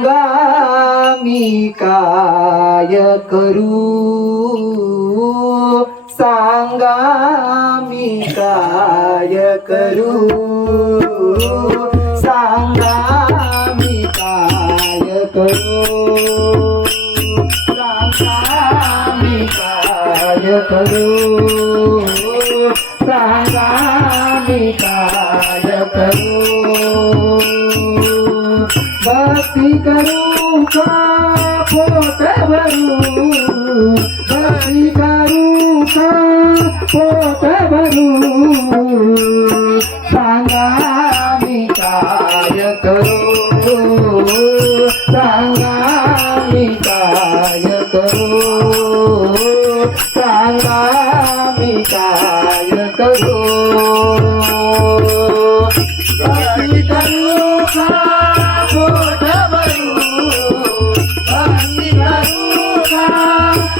सांगा मी काय करू? सांगा मी काय करू? सांगा मी काय करू? सांगा मी काय करू? सांगा मी काय करू? भक्ती करू का पोट भरू भक्ती करू का पोट भरू सांगा मी काय करू सांगा मी काय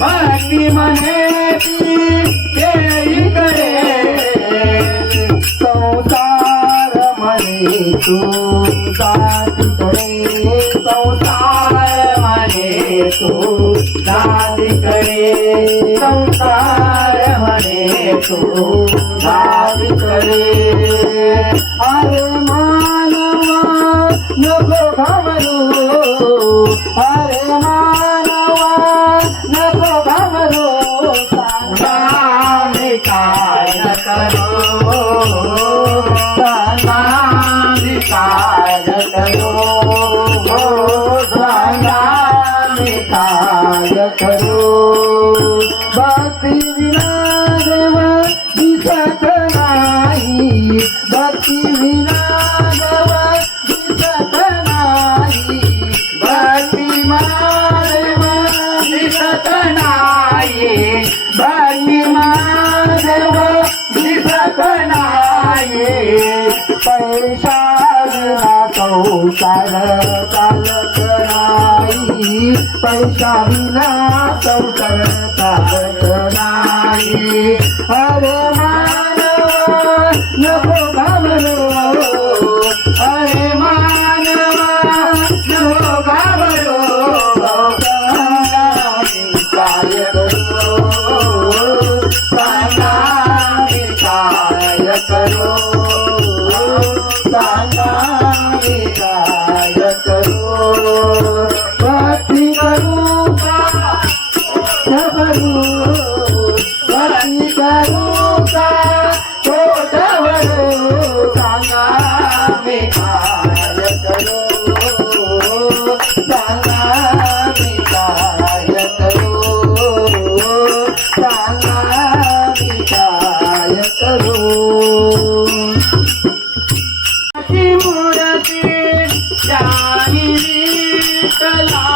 भक्ती म्हणे ती हे संसार म्हणे तू जातीकडे संसार म्हणे तू जातीकडे संसार म्हणे तू अरे मानवा नको घाबरू नको घाबरू महादेव दिसत नाही पैसा विना संसार चालत नाही. पैसा विना संसार चालत नाही. अरे मानव नको घाबरू अरे la